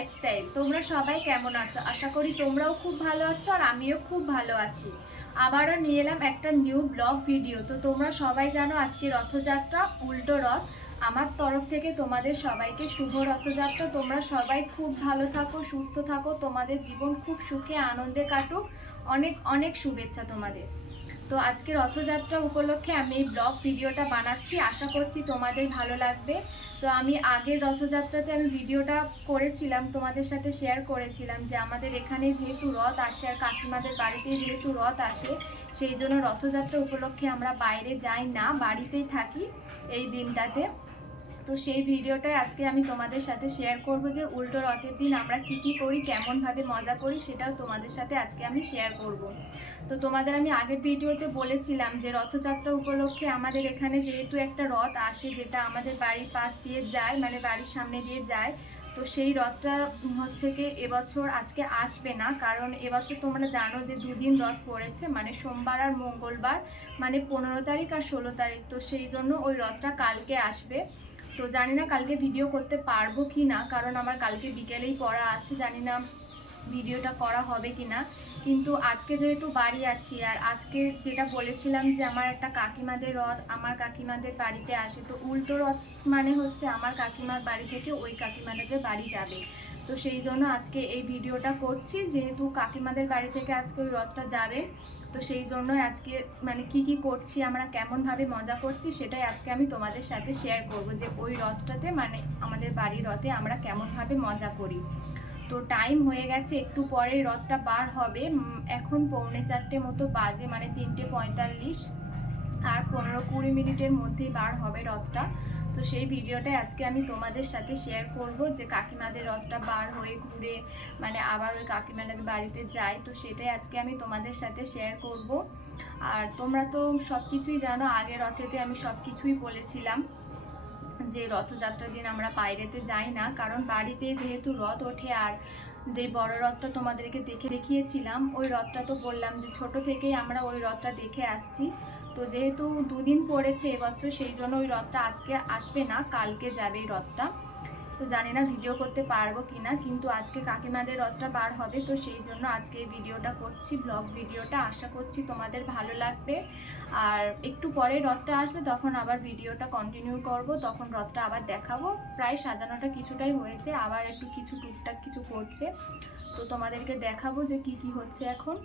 Lifestyle তোমরা সবাই কেমন আছো? আশা করি তোমরাও খুব ভালো আছো আর আমিও খুব ভালো আছি। আবারও নিয়ে এলাম একটা নিউ ব্লগ ভিডিও তো তোমরা সবাই জানো আজকে রথযাত্রা, উল্টো রথ। আমার তরফ থেকে তোমাদের সবাইকে শুভ রথযাত্রা। তোমরা সবাই খুব ভালো থাকো, সুস্থ থাকো। তোমাদের জীবন খুব সুখে, আনন্দে কাটুক। অনেক অনেক শুভেচ্ছা তোমাদের। তো আজকে রথযাত্রা উপলক্ষে আমি এই ব্লগ ভিডিওটা বানাচ্ছি। আশা করছি তোমাদের ভালো লাগবে। তো আমি আগের রথযাত্রাতে আমি ভিডিওটা করেছিলাম, তোমাদের সাথে শেয়ার করেছিলাম যে আমাদের এখানে যেহেতু রথ আসে আর কাকিমাদের বাড়িতে যেহেতু রথ আসে, সেই জন্য রথযাত্রা উপলক্ষে আমরা বাইরে যাই না, বাড়িতেই থাকি এই দিনটাতে। তো সেই ভিডিওটাই আজকে আমি তোমাদের সাথে শেয়ার করব যে উল্টো রথের দিন আমরা কি কি করি, কেমনভাবে মজা করি, সেটাও তোমাদের সাথে আজকে আমি শেয়ার করব। তো তোমাদের আমি আগের ভিডিওতে বলেছিলাম যে রথযাত্রা উপলক্ষে আমাদের এখানে যেহেতু একটা রথ আসে যেটা আমাদের বাড়ির পাশ দিয়ে যায় মানে বাড়ির সামনে দিয়ে যায়, তো সেই রথটা হচ্ছে কি এবছর আজকে আসবে না। কারণ এবছর তোমরা জানো যে দুদিন রথ পড়েছে মানে সোমবার আর মঙ্গলবার মানে পনেরো তারিখ আর ষোলো তারিখ, তো সেই জন্য ওই রথটা কালকে আসবে। জানি না কালকে ভিডিও করতে পারব কি না কারণ আমার কালকে বিকেলেই পড়া আছে, জানি না ভিডিওটা করা হবে কি না কিন্তু আজকে যেহেতু বাড়ি আছি, আর আজকে যেটা বলেছিলাম যে আমার একটা কাকিমাদের রথ, আমার কাকিমাদের বাড়িতে আসে, তো উল্টো রথ মানে হচ্ছে আমার কাকিমার বাড়ি থেকে ওই কাকিমাদের বাড়ি যাবে। তো সেই জন্য আজকে এই ভিডিওটা করছি, যেহেতু কাকিমাদের বাড়ি থেকে আজকে ওই রথটা যাবে, তো সেই জন্য আজকে মানে কি কি করছি, আমরা কেমনভাবে মজা করছি সেটাই আজকে আমি তোমাদের সাথে শেয়ার করব যে ওই রথটাতে মানে আমাদের বাড়ির রথে আমরা কেমনভাবে মজা করি। তো টাইম হয়ে গেছে, একটু পরে রথটা বার হবে। এখন পৌনে চারটে মতো বাজে মানে তিনটে পঁয়তাল্লিশ। আর পনেরো কুড়ি মিনিটের মধ্যেই বার হবে রথটা। তো সেই ভিডিওটাই আজকে আমি তোমাদের সাথে শেয়ার করব, যে কাকিমাদের রথটা বার হয়ে ঘুরে মানে আবার ওই কাকিমাদের বাড়িতে যাই তো সেটাই আজকে আমি তোমাদের সাথে শেয়ার করব। আর তোমরা তো সব কিছুই জানো আগের রথেতে আমি সব কিছুই বলেছিলাম। যে রথযাত্রার দিন আমরা বাইরেতে যাই না, কারণ বাড়িতে যেহেতু রথ ওঠে আর যে বড় রথটা তোমাদেরকে দেখে দেখিয়েছিলাম, ওই রথটা তো বললাম যে ছোট থেকেই আমরা ওই রথটা দেখে আসছি। তো যেহেতু দুদিন পড়েছে এবছর, সেই জন্য ওই রথটা আজকে আসবে না, কালকে যাবে এই রথটা। তো জানি না ভিডিও করতে পারব কি না কিন্তু আজকে কাকিমাদের রথটা পার হবে, তো সেই জন্য আজকে এই ভিডিওটা করছি, ব্লগ ভিডিওটা। আশা করছি তোমাদের ভালো লাগবে। আর একটু পরে রথটা আসবে, তখন আবার ভিডিওটা কন্টিনিউ করব, তখন রথটা আবার দেখাবো। প্রায় সাজানোটা কিছুটাই হয়েছে, আবার একটু কিছু টুকটাক কিছু করছে। তো তোমাদেরকে দেখাবো যে কি কি হচ্ছে এখন।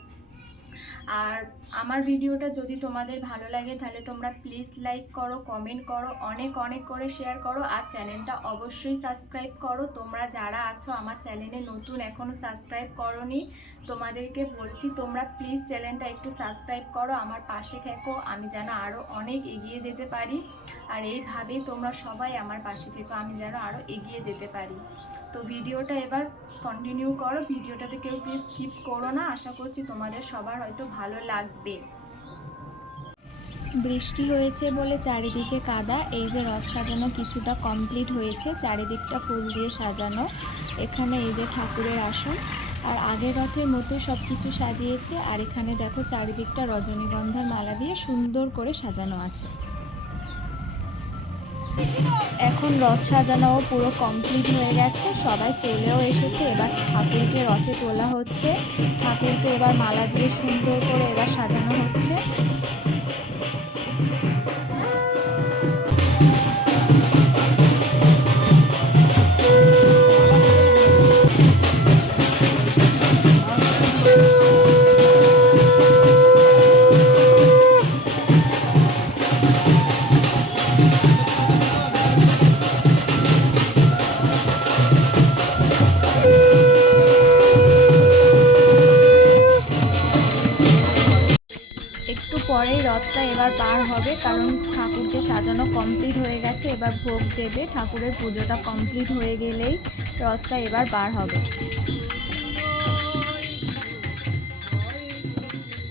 আর আমার ভিডিওটা যদি তোমাদের ভালো লাগে, তাহলে তোমরা প্লিজ লাইক করো কমেন্ট করো, অনেক অনেক করে শেয়ার করো আর চ্যানেলটা অবশ্যই সাবস্ক্রাইব করো। তোমরা যারা আছো আমার চ্যানেলে নতুন এখনও সাবস্ক্রাইব করনি, তোমাদেরকে বলছি তোমরা প্লিজ চ্যানেলটা একটু সাবস্ক্রাইব করো, আমার পাশে থেকো, আমি যেন আরও অনেক এগিয়ে যেতে পারি। আর এইভাবেই তোমরা সবাই আমার পাশে থেকো, আমি যেন আরও এগিয়ে যেতে পারি। তো ভিডিওটা এবার কন্টিনিউ করো, ভিডিওটাতে কেউ প্লিজ স্কিপ করো না, আশা করছি তোমাদের সবার হয়তো ভালো লাগবে। বৃষ্টি হয়েছে বলে চারিদিকে কাদা, এই যে রথ সাজানো কিছুটা কমপ্লিট হয়েছে, চারিদিকটা ফুল দিয়ে সাজানো, এখানে এই যে ঠাকুরের আসন, আর আগের রথের মতোই সব কিছু সাজিয়েছে, আর এখানে দেখো চারিদিকটা রজনীগন্ধার মালা দিয়ে সুন্দর করে সাজানো আছে। এখন রথ সাজানো পুরো কমপ্লিট হয়ে গেছে, সবাই চলেও এসেছে। এবার ঠাকুরকে রথে তোলা হচ্ছে। ঠাকুরকে এবার মালা দিয়ে সুন্দর করে এবার সাজানো হচ্ছে। রথটা এবার পার হবে, কারণ ঠাকুরকে সাজানো কমপ্লিট হয়ে গেছে এবার ভোগ দেবে, ঠাকুরের পুজোটা কমপ্লিট হয়ে গেলেই রথটা এবার পার হবে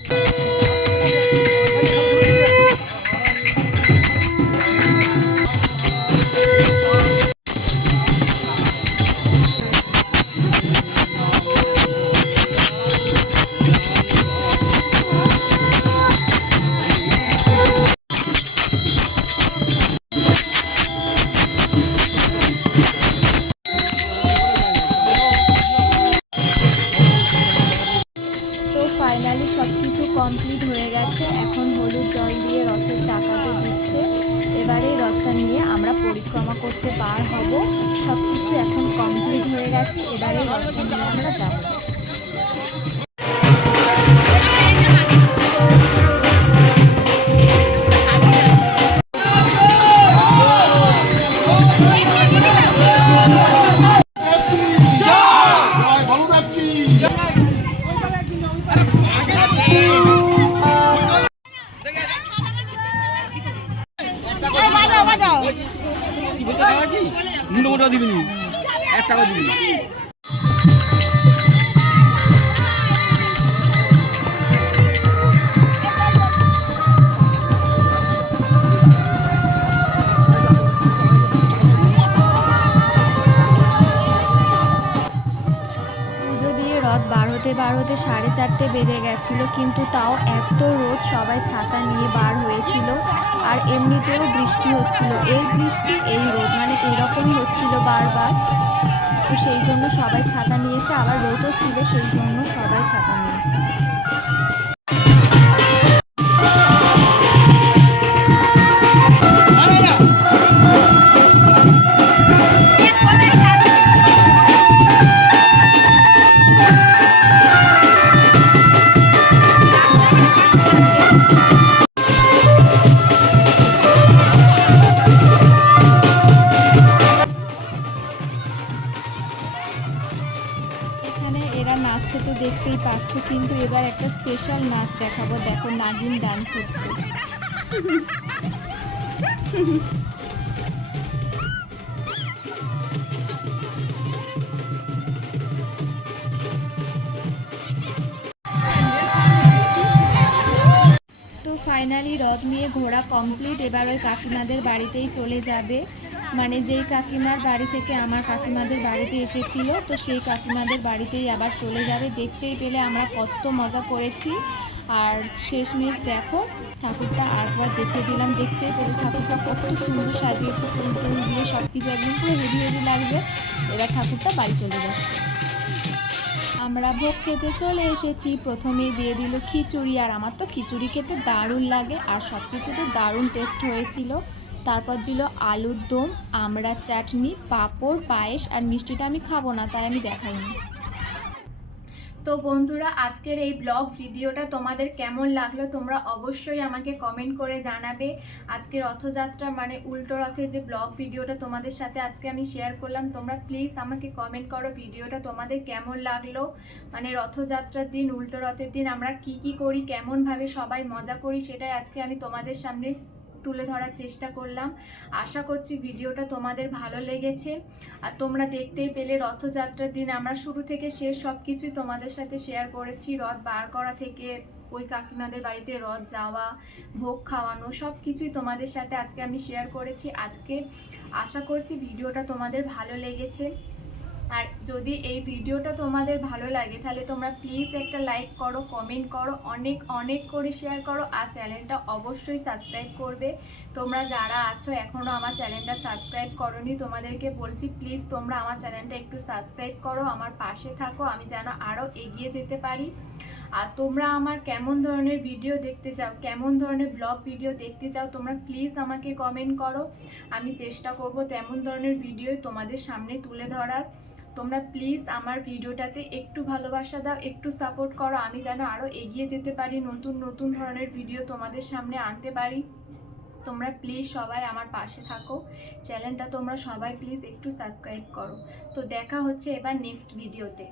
Thank you. পরিক্রমা করতে পার হব। সব কিছু এখন কমপ্লিট হয়ে গেছে এবারে নিয়ে আমরা যাব। মুন্ডু মোটা দিবি? নি? এক টাকা দিবি বার হতে সাড়ে চারটে বেজে গেছিল, কিন্তু তাও এত রোদ সবাই ছাতা নিয়ে বার হয়েছিল আর এমনিতেও বৃষ্টি হচ্ছিল। এই বৃষ্টি, এই রোদ মানে এরকমই হচ্ছিল বারবার। তো সেই জন্য সবাই ছাতা নিয়েছে, আবার রোদও ছিল, সেই জন্য সবাই ছাতা নিয়েছে। দেখাবো, দেখো নাগিন ডান্স হচ্ছে। ফাইনালি রথ নিয়ে ঘোরা কমপ্লিট এবার ওই কাকিমাদের বাড়িতেই চলে যাবে। মানে যেই কাকিমার বাড়ি থেকে আমার কাকিমাদের বাড়িতে এসেছিল, তো সেই কাকিমাদের বাড়িতেই আবার চলে যাবে। দেখতেই পেলে আমরা কত মজা করেছি। আর শেষমেশ দেখো, ঠাকুরটা আরেকবার দেখে দিলাম দেখতে। পেলে ঠাকুরটা কত সুন্দর সাজিয়েছে, ফুল টুল দিয়ে সব কিছু একদম পুরো হেভি হেভি লাগবে এবার ঠাকুরটা বাড়ি চলে যাচ্ছে। আমরা ভোগ খেতে চলে এসেছি। প্রথমেই দিয়ে দিল খিচুড়ি, আর আমার তো খিচুড়ি খেতে দারুণ লাগে, আর সব কিছুতে দারুণ টেস্ট হয়েছিল। তারপর দিল আলুর দম আমড়া চাটনি, পাঁপড়, পায়েস, আর মিষ্টিটা আমি খাব না, তাই আমি দেখাইনি। তো বন্ধুরা, আজকের এই ব্লগ ভিডিওটা তোমাদের কেমন লাগল তোমরা অবশ্যই আমাকে কমেন্ট করে জানাবে। আজকে রথযাত্রা মানে উল্টো রথে যে ব্লগ ভিডিওটা তোমাদের সাথে আজকে আমি শেয়ার করলাম, তোমরা প্লিজ আমাকে কমেন্ট করো ভিডিওটা তোমাদের কেমন লাগল। মানে রথযাত্রার দিন, উল্টো রথের দিন আমরা কি কি করি, কেমনভাবে সবাই মজা করি, সেটাই আজকে আমি তোমাদের সামনে তুলে ধরার চেষ্টা করলাম। আশা করছি ভিডিওটা তোমাদের ভালো লেগেছে। আর তোমরা দেখতেই পেলে রথযাত্রার দিন। আমরা শুরু থেকে শেষ সব কিছুই তোমাদের সাথে শেয়ার করেছি। রথ বার করা থেকে ওই কাকিমাদের বাড়িতে রথ যাওয়া, ভোগ খাওয়ানো সব কিছুই তোমাদের সাথে আজকে আমি শেয়ার করেছি। আজকে আশা করছি ভিডিওটা তোমাদের ভালো লেগেছে। আর যদি এই ভিডিওটা তোমাদের ভালো লাগে, তাহলে তোমরা প্লিজ একটা লাইক করো কমেন্ট করো, অনেক অনেক করে শেয়ার করো, আর চ্যানেলটা অবশ্যই সাবস্ক্রাইব করবে। তোমরা যারা আছো এখনও আমার চ্যানেলটা সাবস্ক্রাইব করনি, তোমাদেরকে বলছি প্লিজ তোমরা আমার চ্যানেলটা একটু সাবস্ক্রাইব করো, আমার পাশে থাকো, আমি যেন আরও এগিয়ে যেতে পারি। আর তোমরা আমার কেমন ধরনের ভিডিও দেখতে চাও, কেমন ধরনের ব্লগ ভিডিও দেখতে চাও, তোমরা প্লিজ আমাকে কমেন্ট করো। আমি চেষ্টা করব তেমন ধরনের ভিডিও তোমাদের সামনে তুলে ধরার। তোমরা প্লিজ আমার ভিডিওটাতে একটু ভালোবাসা দাও, একটু সাপোর্ট করো। আমি যেন আরও এগিয়ে যেতে পারি, নতুন নতুন ধরনের ভিডিও তোমাদের সামনে আনতে পারি। তোমরা প্লিজ সবাই আমার পাশে থাকো। চ্যানেলটা তোমরা সবাই প্লিজ একটু সাবস্ক্রাইব করো। তো দেখা হচ্ছে এবার নেক্সট ভিডিওতে